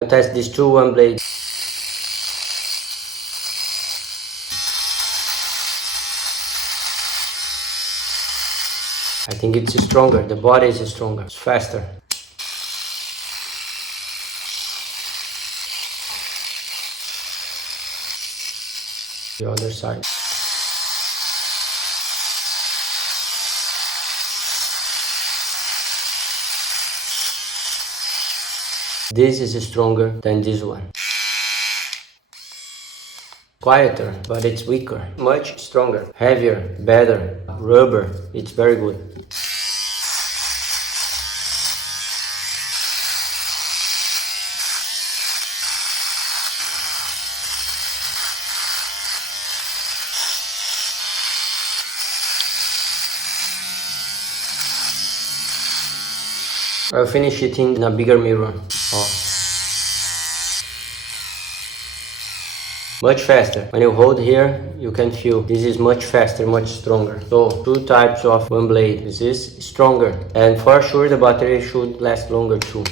I'll test these two one blade. I think it's stronger, the body is stronger, it's faster. The other side. This is stronger than this one. Quieter, but it's weaker. Much stronger, heavier, better. Rubber, it's very good. I'll finish it in a bigger mirror. Oh. Much faster. When you hold here, you can feel this is much faster, much stronger. So, two types of one blade. This is stronger. And for sure the battery should last longer too.